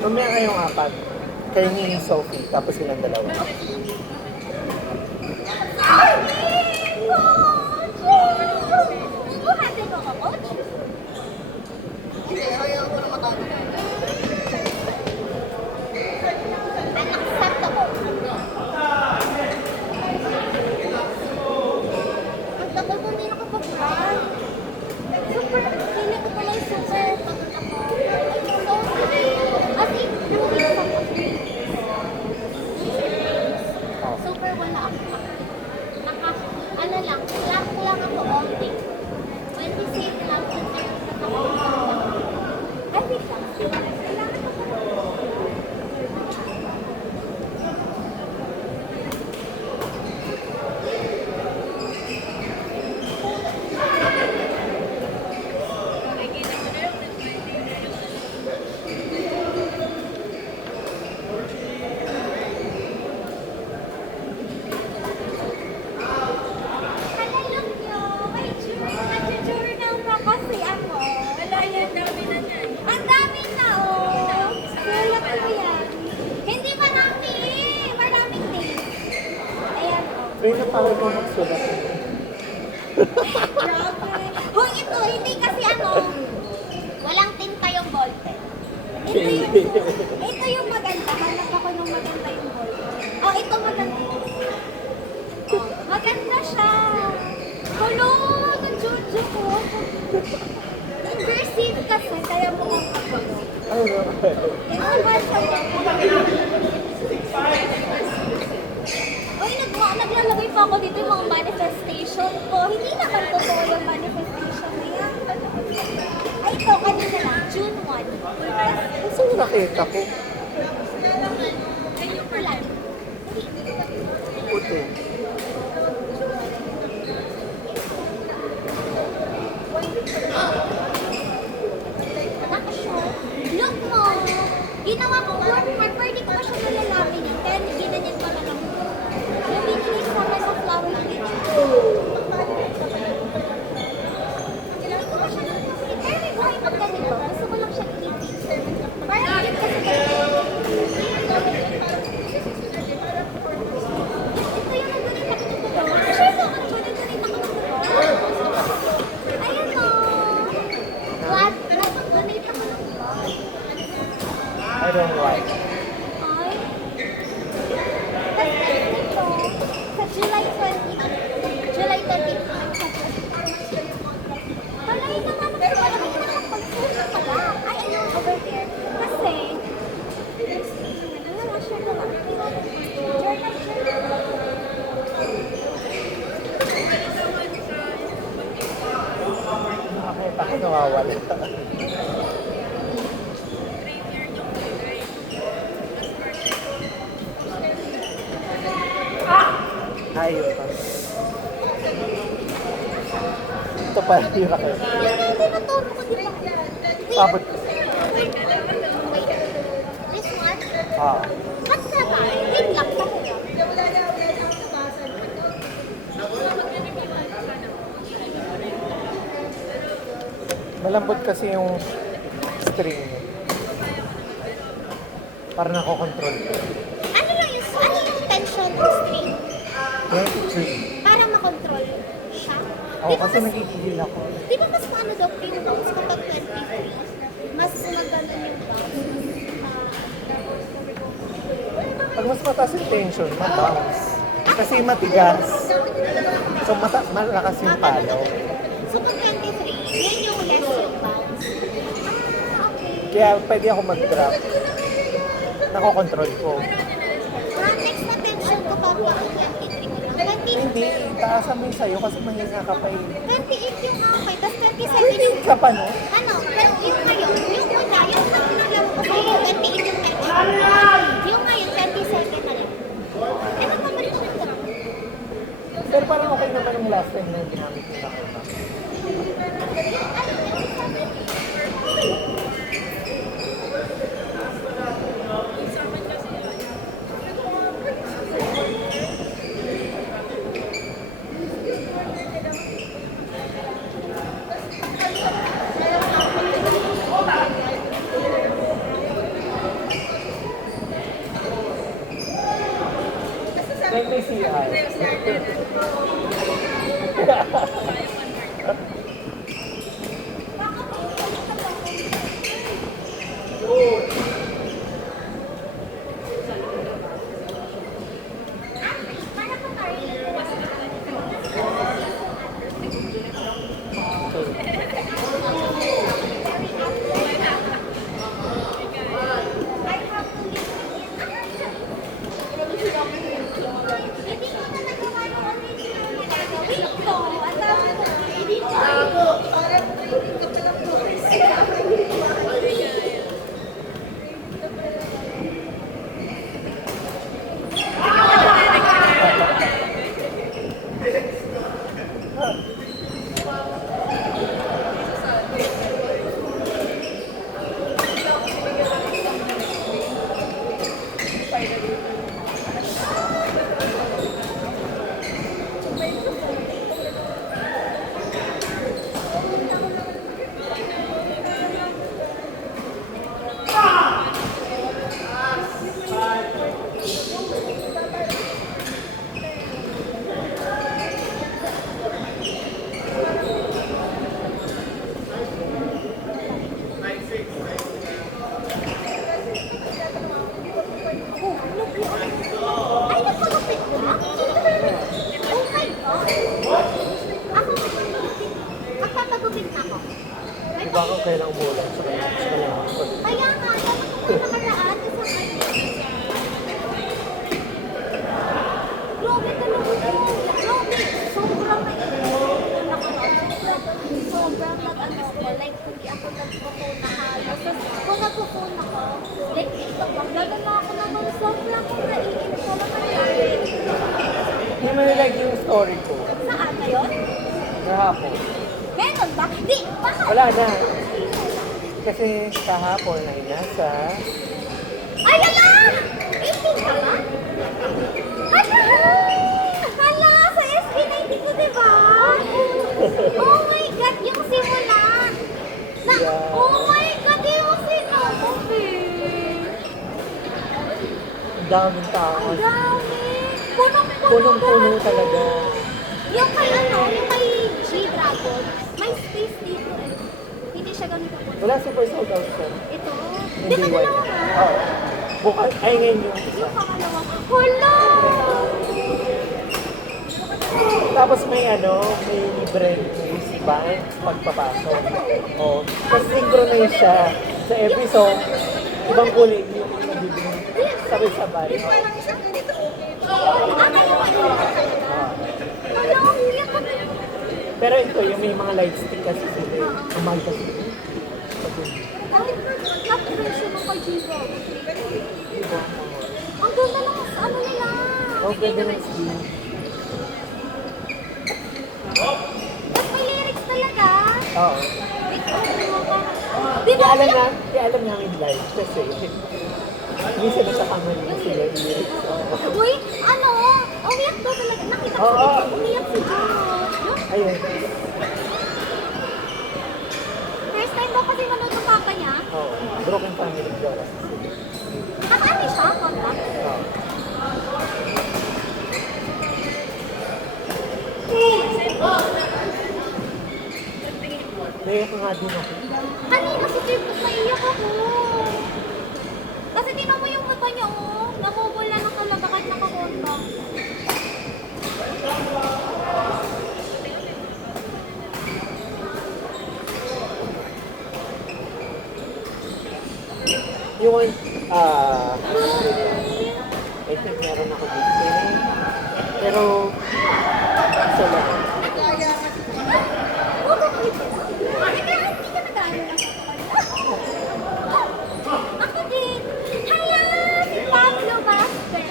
Mamaya kayong apat. Kayo ni Sophie, tapos silang dalawa. Buhatin mo ko, coach? Hindi, ayaw ko na matalo. Unacceptable. Ang tagal ko hindi nakapag-run. Super, feeling ko pala yung super pagod ako. As in, 2 weeks ako. Super wala ako. Ano lang, lang ako all day. 26,000 ay, wait lang. Kailangan ko pa. Kalalog nyo. Nag-journal na kasi ako. Wala yan, dami na yan. Ang dami na, oh. Sulat ko yan. Hindi marami. Maraming days. Ayan, oh. Train na pala ko magsulat. Grabe. Hoy, ito, hindi kasi ano, walang tinta yung ballpen. Ito yung maganda. Hanap ako nung maganda yung ballpen. Oh, ito maganda. Oh, maganda siya. Hello, ang Jojo ko. Cursive kasi, kaya mukhang kagulo. Ito ba siya? Uy, naglalagay pa ako dito yung mga manifestation ko. Hindi naman totoo yung manifestation na yan. Ay, ito, kanina lang, June 1. Kasi nakita ko. Ayun pala. Puti. Nakashow. Look mo! Ginawa ko work, pwede ko pa siya nalalamin yun. Kaya ginanyan ko na lang. Yung binigay sa akin sa flower picture. Hindi ko pa siya nalalamin. Kaya may buhay pag ganito. Gusto ko lang siya i-picture. Parang cute kasi ganito. Ito yung nag-donate ako ng tulong. Sure ko, mag-donate ako ng tulong. Ayan o. What? Nag-donate ako ng tulong. I don't like. Ay. Tapos next nito, sa July 20, July 25. Wala yung naman ako wala may nakapag-post pala. Ay, ayun, over there. Kasi, wala, share ko lang. Journal. Nakita ko nawawala. Ayun pa. Ito pa yung rakit. Yung tinuturo ko, di ba? Pabot. Wait. This one? Ah. Ba't ka ba? Wait lang, talaga. Malambot kasi yung string niya. Para nakokontrol ko. Ano yung tension ng string? 23. Para makontrol siya? Oo, kasi nagigigil ako. Di ba mas maano daw yung bounce kapag 23? Mas gumagano yung bounce. Pag mas mataas yung tension, mabounce. Kasi matigas. So malakas yung palaw. So pag 23, yan yung less yung bounce. Okay. Kaya pwede ako mag-drop. Nakokontrol ko. Next na tension ko pa yung 23 ko lang. 20, Hindi, taasan mo yung sa'yo kasi mahina ka pa eh. 28 yung okay, tapos 27 Hindi yung ka pa no? ano, pero yung ngayon, yung una, yung naglalang ko sa'yo, 28 yung tension. Yung ngayon, 27 na rin. Eh, magpapalik siya ito. Pero parang okay naman yung last time na ginamit ko na. Di ba kung kailang umulan sa kanya? Kaya nga, dapat kung nakaraan, isang Grabe talaga po. Grabe. Sobrang naiinit. Sobrang nag-ano ko. Like, hindi ako nagpo-phone na halos. Tapos, kung nagpo-phone ako, like, ito, magdadala ako naman. Sobrang kung naiinit. Wala nangyari. Hindi mo nilag yung story ko. Saan ngayon? Kahapon. Meron ba? Di, bakit? Wala na. Kasi kahapon ay nasa... Ay, ala! 18 ka ba? Hala! Hala! Sa SB90 ko, di ba? Oh my God! Yung simula! Na, Yeah. Oh my God! Yung sinabi! Ang daming tao. Ang dami! Punong-puno Punong-puno lahat. talaga. Yung kay ano, yung kay G-Dragon, may space dito eh. Hindi siya ganito po. Wala super sold out siya. Ito. Di Hindi ba white. dalawa nga? Oo. Bukas, ay ngayon yung isa. Yung pangalawa. Hala! Tapos may ano, may libreng wristband pagpapasok. Oo. Tapos synchronize siya sa episode. Ibang kulay yung nabibili. Sabay-sabay. Oo. Ano yung mainit talaga? Hala, ang hiyak ka na yun. Pero ito, yung may mga light stick kasi sila. Ang mahal kasi. Kahit presyo ng kay G-Dragon. Ang ganda ng ano nila. Oh, pwede na skin. Tapos may lyrics talaga. Oo. Di ba? Kaya alam namin live kasi minsan na sa kamera sila yung lyrics. Oo. Uy, ano? Umiyak daw talaga. Nakita ko Oo. sa umiyak si George. Ayun. First time daw kasi manood ng papa niya. Oo. Broken family Dora. Nakani siya, papa. Oo. Naiyak nga din ako. Kanina si Jim, naiyak ako. Kasi tinan mo yung mata niya, oh. Namumula ng talaga kahit nakakonta. Yung, I think meron ako dito. Pero, isa lang. Oh, bakit? Ay, kaya hindi ka nag-ano na sa Ako din. Hala, si Pablo Vazquez.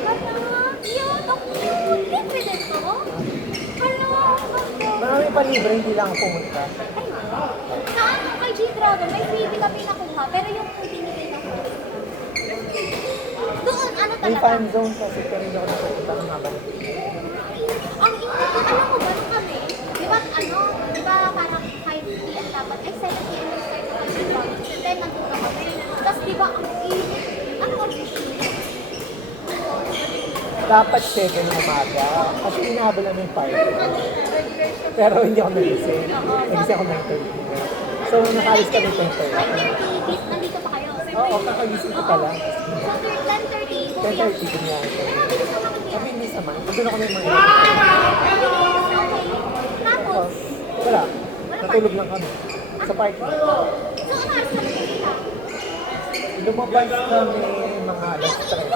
Hala, cute. Ang cute. Libre din to. Hala, ang ganda. Marami pa libre, hindi lang ako pumunta. Ay, sa ano kay G-Dragon, may freebie kami nakuha, pero yung binigay na ko. Doon, ano May talaga? fan zone kasi pero hindi ako nakapunta ng habang. Ang init, alam mo ba nung kami? Di ba, ano, di ba parang 5 p.m. dapat, ay 7 p.m. yung start ng G-Dragon. Then, nandun na kami. Tapos, di ba, ang init. Ano ang init? Dapat 7 ng umaga. Kasi inahabol namin 5. Pero hindi ako nagising. Nagising ako 9:30. So, nakalis kami 10:30. 9:30, nandito pa kayo. Oo, kakagising ko pala. So, 10:30, 10:30 bumiyang. din yan. Pero mabilis mo nakikita. Mabilis naman. Doon ako may mga Okay. Tapos, wala. Natulog lang kami. Sa parking. so, ano oras ka nakikita? Lumabas kami mga alas 3.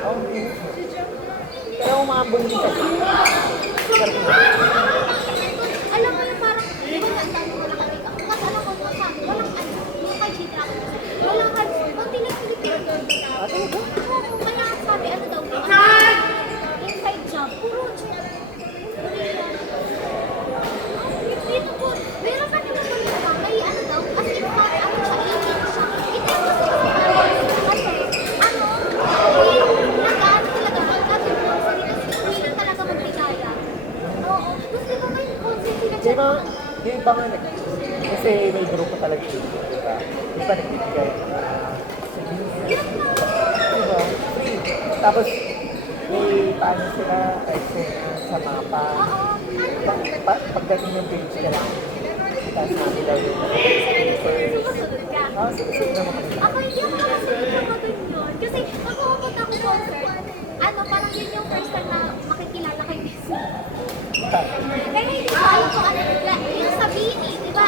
Oh, hindi. Pero umambon din kasi. Alam mo yung parang, di ba ang dami mo nakakita? Kasi alam mo, walang ano, yung kay G-Dragon. Walang ano, pag tinag-Pilipino. Ate, ito? Oo, kaya sabi, ano daw, inside job, puro job. Dito po, meron pa naman kami na may ano daw, as in parang ano siya, init siya. Ito yung gusto ko sa kasi, ano, nag-ano talaga, pagkati mo, willing talaga magbigaya. Oo, tapos di ba may concept sila Di ba, di ba nga kasi may grupo talaga dito, di ba? Di ba nagbibigay ng mga Yan na. di ba? Free. Tapos, may paano sila, kasi sa mapa. Oo, Pagdating ng page ka lang, tapos namin daw yung first. sumusunod ka. Susunod naman kami. Ako hindi ako nakasunod ng mga ganyan. Kasi pag pumunta ako concert, ano, parang yun yung first time na makikilala kay Disney. Kaya hindi ko alam kung ano, yung sabihin, di ba?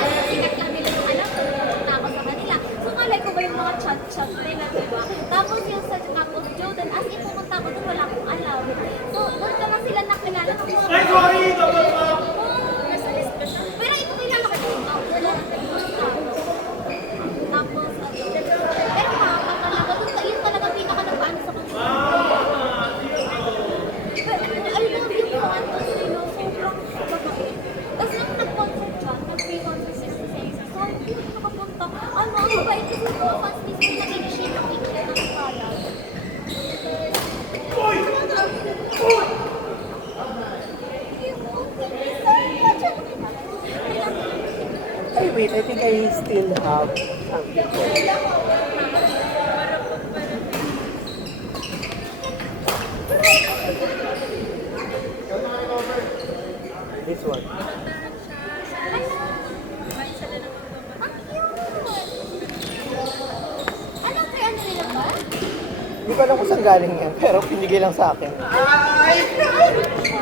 Ay, wait, I think I still have something for you. This one. Ang cute! Anong kay ano nila ba? Hindi ko alam kung saan galing yan, pero pinigay lang sa akin. Parang ano siya?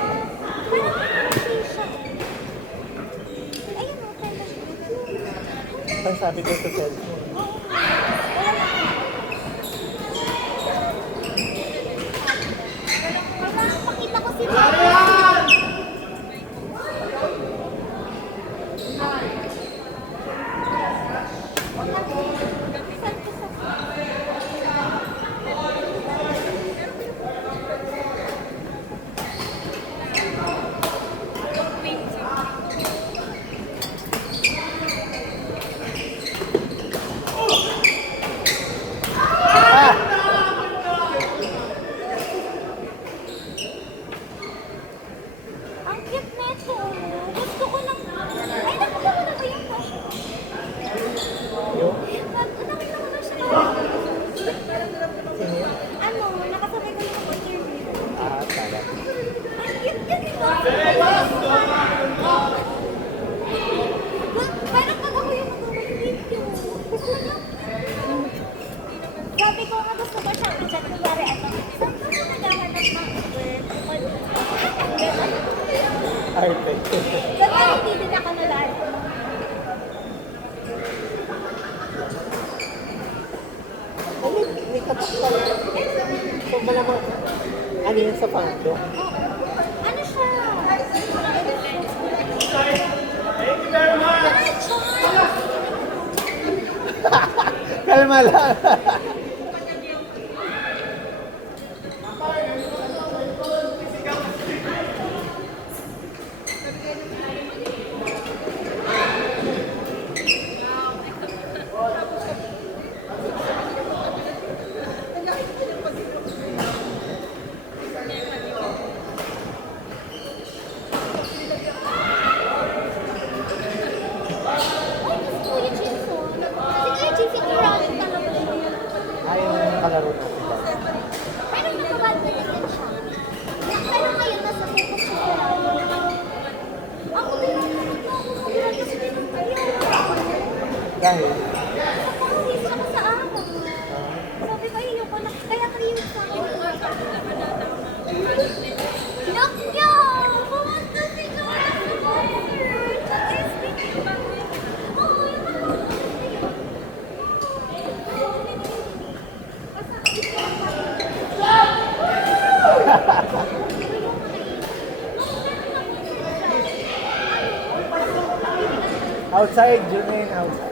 Ayun o, tela siya. Ang sabi ko sa cellphone. Pakita ko si Mama. Ang cute nito. Gusto ko ng... Ay, nakita mo na ba yung fashion? Yung? Nakita mo na siya. Sino yun? Ano, nakasabay ko yung interview. Ah, tala. Ang cute yun, di ba? Parang pag ako yung mag-video. Gusto niya? Sabi ko nga gusto ko siya. Diyan nangyari ano. Saan ka mo naghahanap ng work? Arte. Sabi hindi din ako nalaan. Oh, may katak pala. So, malamang, ano yun sa pangko? Ano siya? Kalma lang. Ay, gusto ko yung Jinso. Sige, Jinso, maraming talaga siya. Ayaw yung kalaro natin. Pero nakabanda din siya. Pero ngayon, nasa focus siya sa ako din ang nakakapagod kasi Dahil, napakawis siya sa ako. Sabi ko, ayoko na. Kaya kriyo sa akin. Look niyo! Pumunta si Jonas sa concert! Sa SBT ba? Oo, yung mga outside, Junin, outside.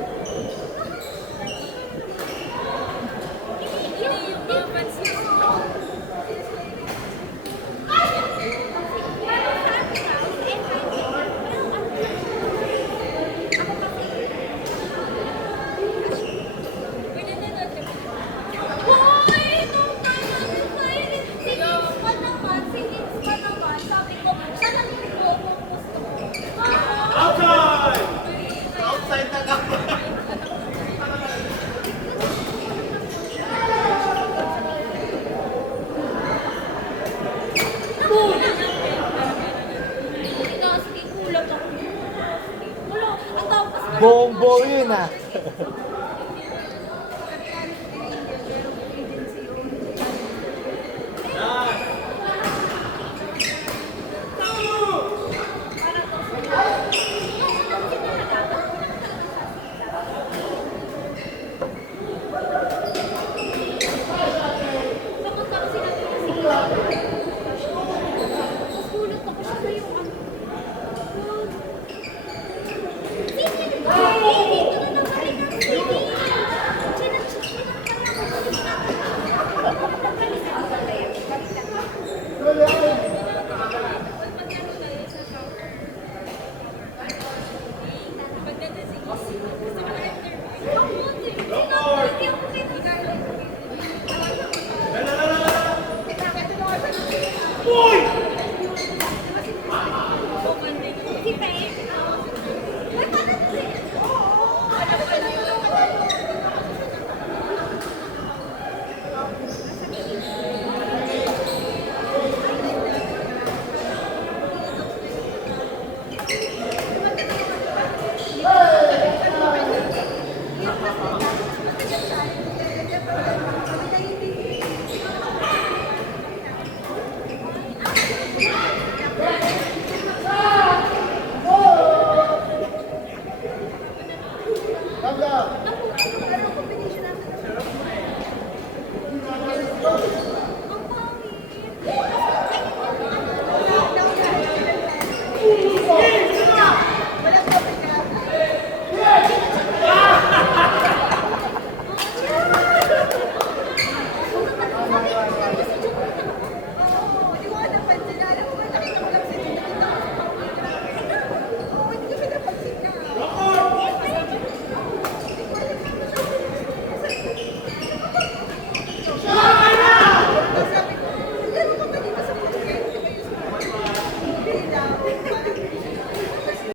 Bombo yun ah.